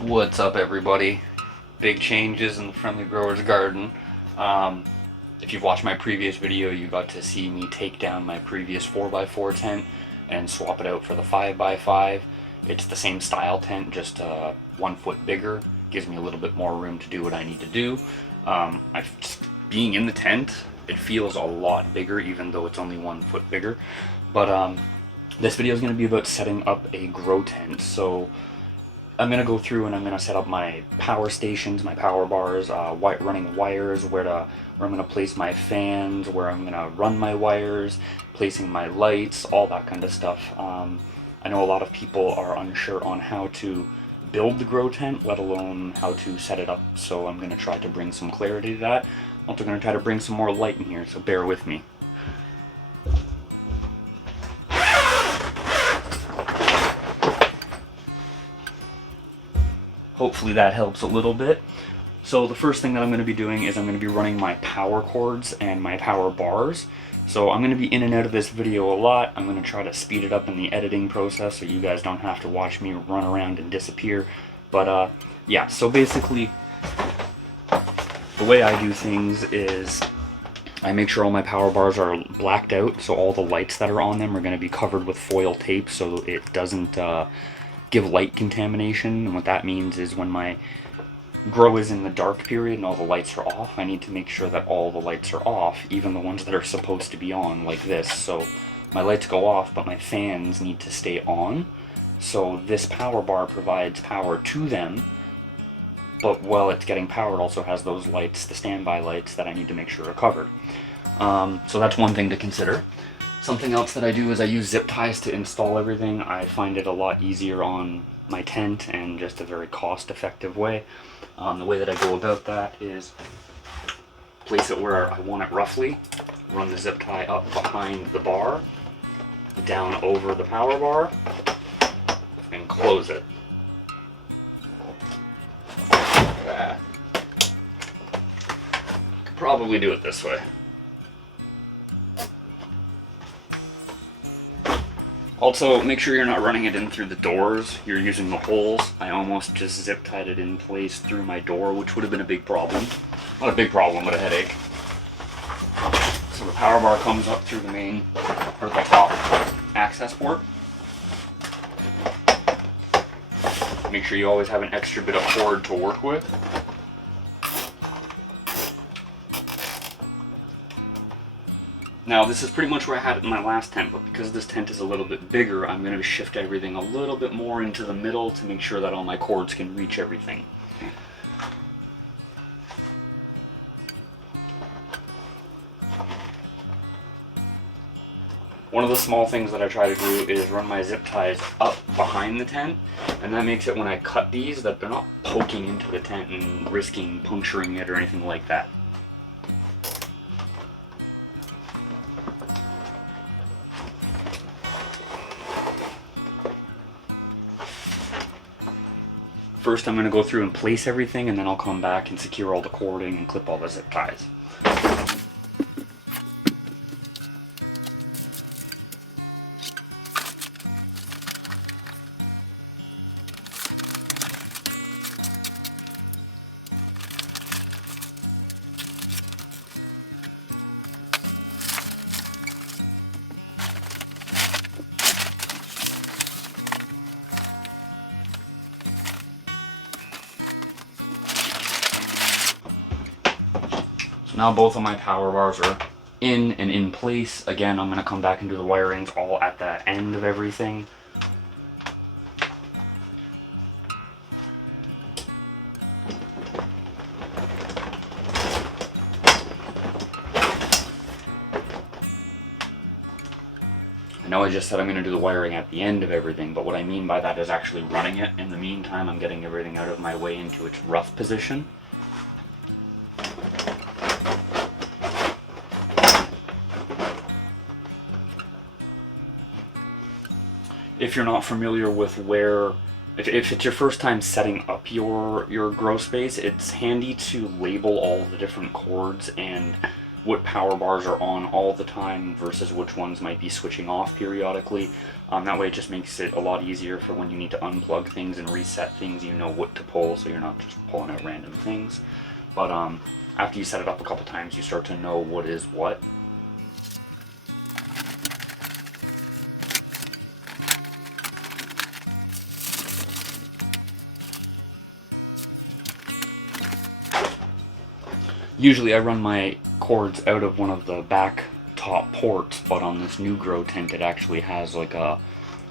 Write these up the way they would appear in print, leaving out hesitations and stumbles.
What's up, everybody? Big changes in the Friendly Growers garden. If you've watched my previous video, you got to see me take down my previous 4x4 tent and swap it out for the 5x5. It's the same style tent, just 1 foot bigger. Gives me a little bit more room to do what I need to do. Being in the tent, it feels a lot bigger, even though it's only 1 foot bigger. But this video is going to be about setting up a grow tent. So I'm going to go through and I'm going to set up my power stations, my power bars, running wires, where I'm going to place my fans, where I'm going to run my wires, placing my lights, all that kind of stuff. I know a lot of people are unsure on how to build the grow tent, let alone how to set it up, so I'm going to try to bring some clarity to that. I'm also going to try to bring some more light in here, so bear with me. Hopefully that helps a little bit. So the first thing that I'm going to be doing is I'm going to be running my power cords and my power bars. So I'm going to be in and out of this video a lot. I'm going to try to speed it up in the editing process so you guys don't have to watch me run around and disappear. But yeah, so basically the way I do things is I make sure all my power bars are blacked out, so all the lights that are on them are going to be covered with foil tape so it doesn't give light contamination. And what that means is when my grow is in the dark period and all the lights are off, I need to make sure that all the lights are off, even the ones that are supposed to be on, like this. So my lights go off, but my fans need to stay on. So this power bar provides power to them, but while it's getting powered, it also has those lights, the standby lights, that I need to make sure are covered. So that's one thing to consider. Something else that I do is I use zip ties to install everything. I find it a lot easier on my tent and just a very cost-effective way. The way that I go about that is place it where I want it roughly, run the zip tie up behind the bar, down over the power bar, and close it. Could probably do it this way. Also, make sure you're not running it in through the doors, you're using the holes. I almost just zip tied it in place through my door, which would have been a big problem. Not a big problem, but a headache. So the power bar comes up through the main, or the top access port. Make sure you always have an extra bit of cord to work with. Now this is pretty much where I had it in my last tent, but because this tent is a little bit bigger, I'm going to shift everything a little bit more into the middle to make sure that all my cords can reach everything. One of the small things that I try to do is run my zip ties up behind the tent, and that makes it when I cut these that they're not poking into the tent and risking puncturing it or anything like that. First I'm going to go through and place everything, and then I'll come back and secure all the cording and clip all the zip ties. Now both of my power bars are in and in place. Again, I'm going to come back and do the wirings all at the end of everything. I know I just said I'm going to do the wiring at the end of everything, but what I mean by that is actually running it. In the meantime, I'm getting everything out of my way into its rough position. If you're not familiar with if it's your first time setting up your grow space, it's handy to label all the different cords and what power bars are on all the time versus which ones might be switching off periodically. That way it just makes it a lot easier for when you need to unplug things and reset things, you know what to pull, so you're not just pulling out random things. But after you set it up a couple times, you start to know what is what. Usually I run my cords out of one of the back top ports, but on this new grow tent it actually has like a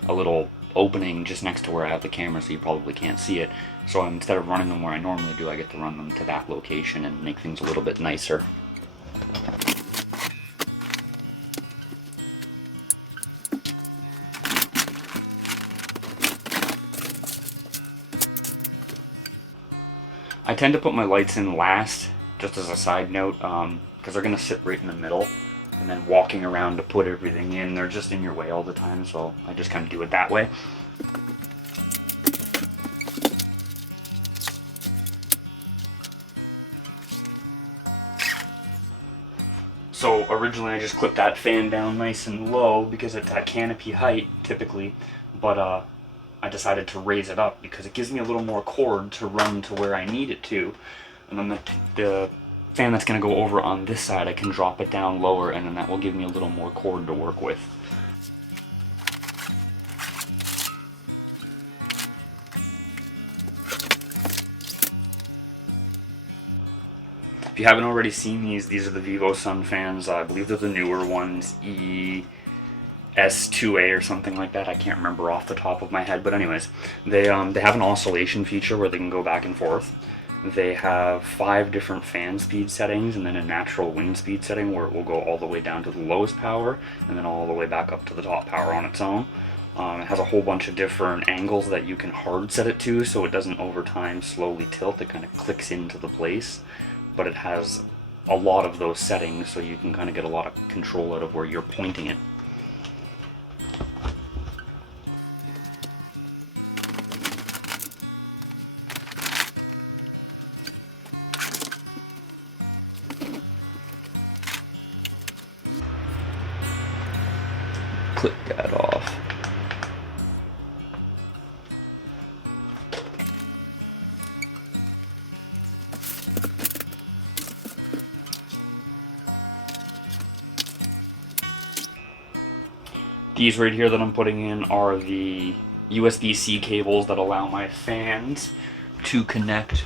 little opening just next to where I have the camera, so you probably can't see it. So instead of running them where I normally do, I get to run them to that location and make things a little bit nicer. I tend to put my lights in last, just as a side note, because they're going to sit right in the middle, and then walking around to put everything in, they're just in your way all the time, so I just kind of do it that way. So originally I just clipped that fan down nice and low because it's at canopy height typically, but I decided to raise it up because it gives me a little more cord to run to where I need it to. And then the fan that's going to go over on this side, I can drop it down lower, and then that will give me a little more cord to work with. If you haven't already seen these are the Vivosun fans. I believe they're the newer ones, S2A or something like that. I can't remember off the top of my head, but anyways, they have an oscillation feature where they can go back and forth. They have 5 different fan speed settings, and then a natural wind speed setting where it will go all the way down to the lowest power and then all the way back up to the top power on its own. It has a whole bunch of different angles that you can hard set it to, so it doesn't over time slowly tilt. It kind of clicks into the place, but it has a lot of those settings, so you can kind of get a lot of control out of where you're pointing it. Clip that off. These right here that I'm putting in are the USB-C cables that allow my fans to connect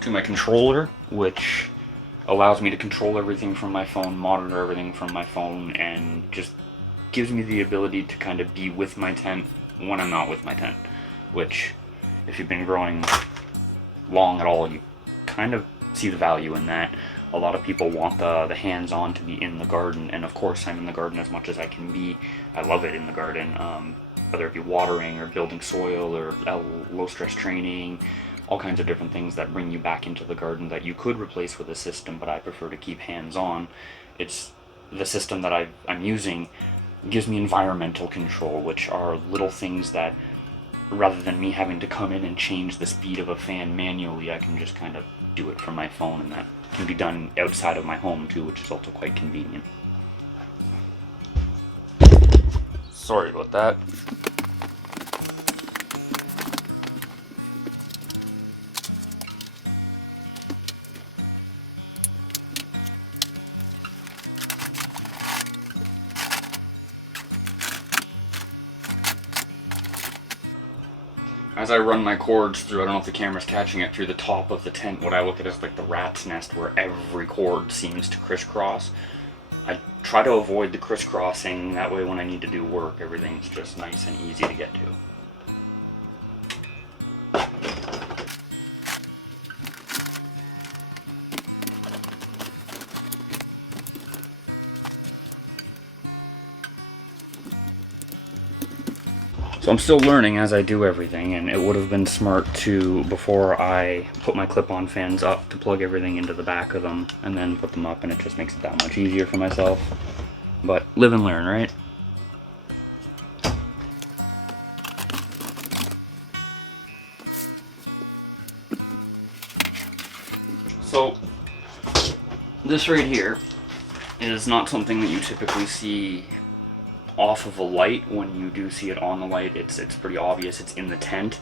to my controller, which allows me to control everything from my phone, monitor everything from my phone, and just gives me the ability to kind of be with my tent when I'm not with my tent, which, if you've been growing long at all, you kind of see the value in that. A lot of people want the hands-on to be in the garden, and of course I'm in the garden as much as I can be. I love it in the garden, whether it be watering or building soil or low-stress training, all kinds of different things that bring you back into the garden that you could replace with a system, but I prefer to keep hands-on. It's the system that I'm using gives me environmental control, which are little things that, rather than me having to come in and change the speed of a fan manually, I can just kind of do it from my phone, and that can be done outside of my home too, which is also quite convenient. Sorry about that. As I run my cords through, I don't know if the camera's catching it, through the top of the tent, what I look at is like the rat's nest where every cord seems to crisscross. I try to avoid the crisscrossing, that way when I need to do work, everything's just nice and easy to get to. So I'm still learning as I do everything, and it would have been smart to, before I put my clip-on fans up, to plug everything into the back of them and then put them up, and it just makes it that much easier for myself. But live and learn, right? So This right here is not something that you typically see off of a light. When you do see it on the light, it's pretty obvious. It's in the tent.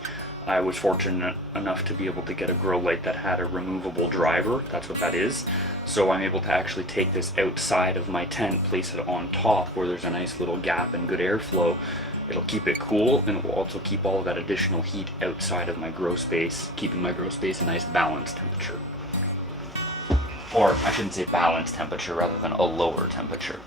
I was fortunate enough to be able to get a grow light that had a removable driver. That's what that is. So I'm able to actually take this outside of my tent, place it on top where there's a nice little gap and good airflow. It'll keep it cool, and it will also keep all of that additional heat outside of my grow space, keeping my grow space a nice balanced temperature. Or I shouldn't say balanced temperature, rather than a lower temperature.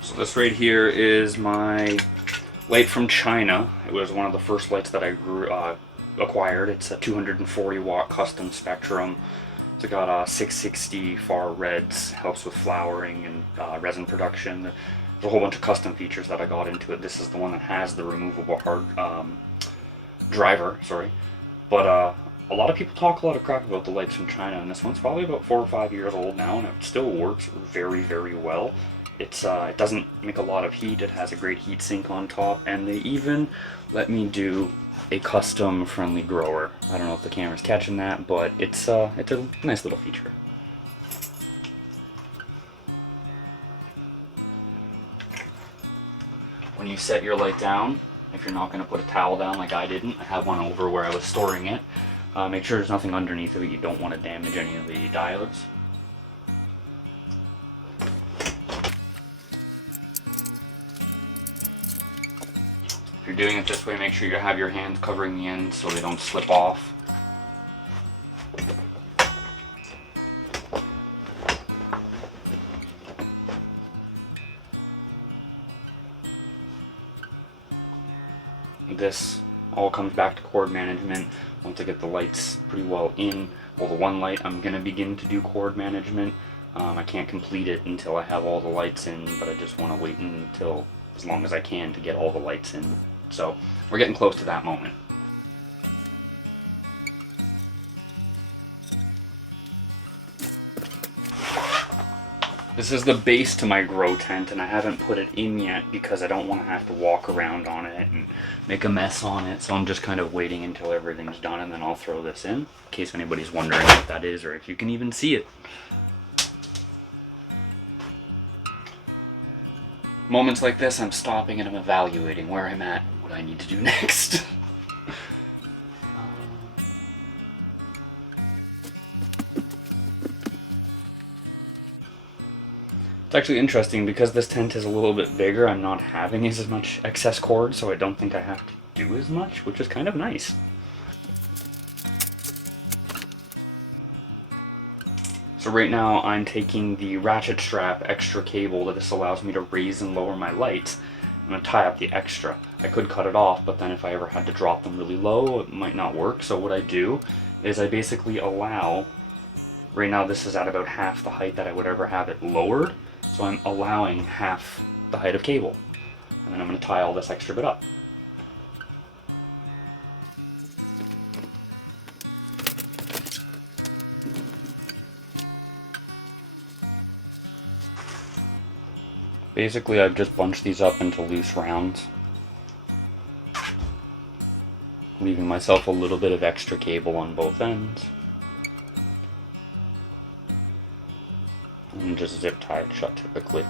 So this right here is my light from China. It was one of the first lights that I acquired. It's a 240 watt custom spectrum. It's got 660 far reds, helps with flowering and resin production. There's a whole bunch of custom features that I got into it. This is the one that has the removable hard driver, sorry. But a lot of people talk a lot of crap about the lights from China, and this one's probably about 4 or 5 years old now, and it still works very, very well. It doesn't make a lot of heat. It has a great heat sink on top, and they even let me do a custom friendly grower. I don't know if the camera's catching that, but it's a nice little feature. When you set your light down, if you're not going to put a towel down like I didn't, I have one over where I was storing it. Make sure there's nothing underneath of it. You don't want to damage any of the diodes. If you're doing it this way, make sure you have your hands covering the ends so they don't slip off. This all comes back to cord management. Once I get the lights pretty well in, well, the one light I'm going to begin to do cord management. I can't complete it until I have all the lights in, but I just want to wait until as long as I can to get all the lights in. So we're getting close to that moment. This is the base to my grow tent, and I haven't put it in yet because I don't want to have to walk around on it and make a mess on it. So I'm just kind of waiting until everything's done, and then I'll throw this in case anybody's wondering what that is or if you can even see it. Moments like this, I'm stopping and I'm evaluating where I'm at, what I need to do next. It's actually interesting because this tent is a little bit bigger. I'm not having as much excess cord, so I don't think I have to do as much, which is kind of nice. So right now I'm taking the ratchet strap extra cable that this allows me to raise and lower my lights. I'm going to tie up the extra. I could cut it off, but then if I ever had to drop them really low, it might not work. So what I do is I basically allow, right now this is at about half the height that I would ever have it lowered. So I'm allowing half the height of cable. And then I'm going to tie all this extra bit up. Basically, I've just bunched these up into loose rounds, leaving myself a little bit of extra cable on both ends. And just zip tie it shut typically.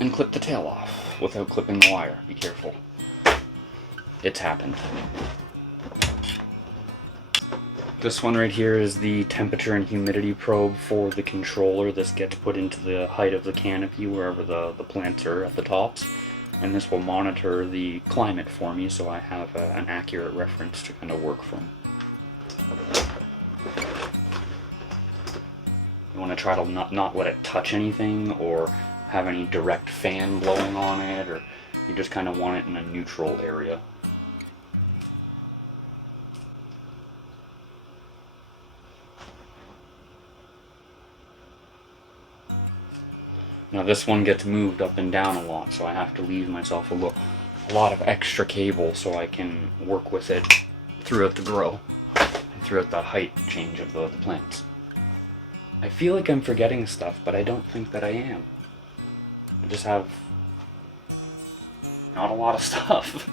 And clip the tail off without clipping the wire. Be careful. It's happened. This one right here is the temperature and humidity probe for the controller. This gets put into the height of the canopy wherever the plants are at the tops. And this will monitor the climate for me so I have an accurate reference to kind of work from. You want to try to not let it touch anything or have any direct fan blowing on it, or you just kind of want it in a neutral area. Now this one gets moved up and down a lot, so I have to leave myself a a lot of extra cable so I can work with it throughout the grow and throughout the height change of the plants. I feel like I'm forgetting stuff, but I don't think that I am. I just have not a lot of stuff.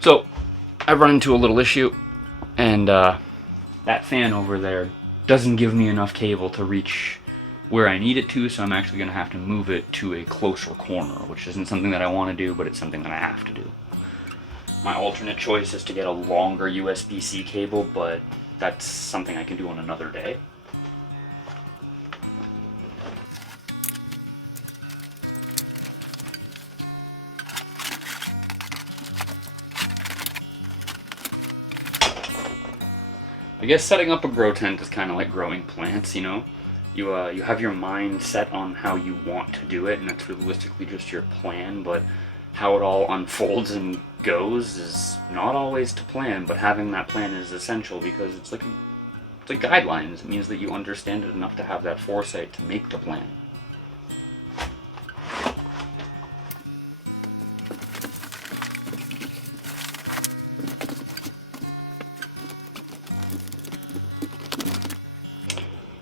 So, I've run into a little issue, and that fan over there doesn't give me enough cable to reach where I need it to, so I'm actually going to have to move it to a closer corner, which isn't something that I want to do, but it's something that I have to do. My alternate choice is to get a longer USB-C cable, but that's something I can do on another day. I guess setting up a grow tent is kind of like growing plants, you know? You have your mind set on how you want to do it, and that's realistically just your plan, but how it all unfolds and goes is not always to plan, but having that plan is essential because it's like guidelines. It means that you understand it enough to have that foresight to make the plan.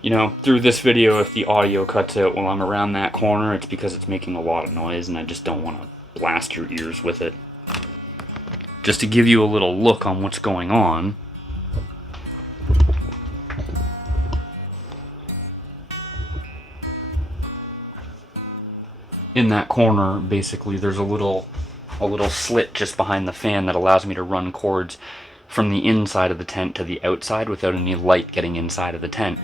You know, through this video, if the audio cuts out while I'm around that corner, it's because it's making a lot of noise and I just don't want to blast your ears with it. Just to give you a little look on what's going on. In that corner, basically, there's a little slit just behind the fan that allows me to run cords from the inside of the tent to the outside without any light getting inside of the tent.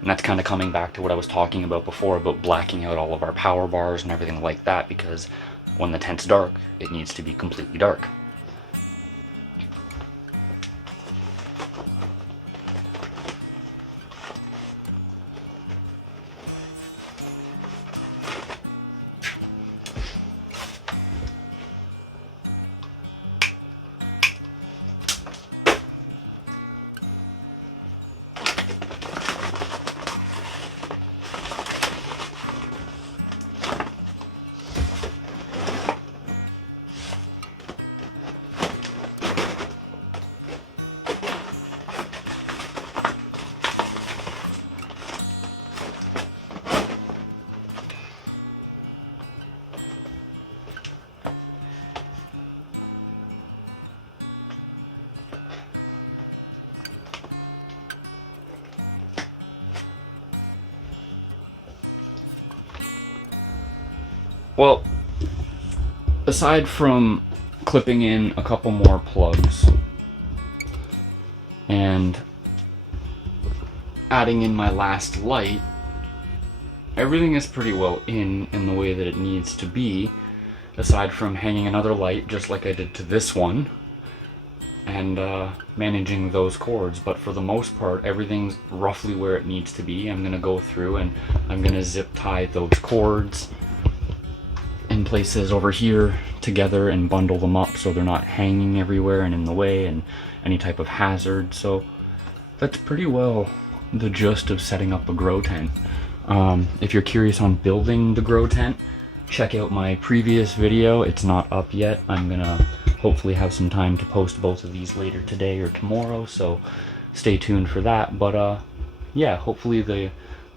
And that's kind of coming back to what I was talking about before about blacking out all of our power bars and everything like that, because when the tent's dark, it needs to be completely dark. Well, aside from clipping in a couple more plugs and adding in my last light, everything is pretty well in the way that it needs to be, aside from hanging another light just like I did to this one and managing those cords. But for the most part, everything's roughly where it needs to be. I'm gonna go through and I'm gonna zip tie those cords in places over here together and bundle them up so they're not hanging everywhere and in the way and any type of hazard. So that's pretty well the gist of setting up a grow tent. If you're curious on building the grow tent, check out my previous video. It's not up yet. I'm gonna hopefully have some time to post both of these later today or tomorrow, so stay tuned for that. But yeah, hopefully the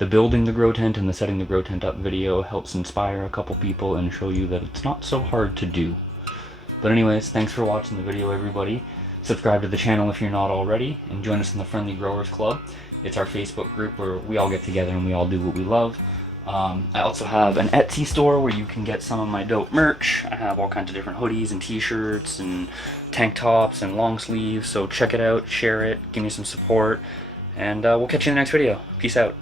building the grow tent and the setting the grow tent up video helps inspire a couple people and show you that it's not so hard to do. But anyways, thanks for watching the video, everybody. Subscribe to the channel if you're not already, and join us in the Friendly Growers Club. It's our Facebook group where we all get together and we all do what we love. I also have an Etsy store where you can get some of my dope merch. I have all kinds of different hoodies and t-shirts and tank tops and long sleeves, so check it out, share it, give me some support, and we'll catch you in the next video. Peace out.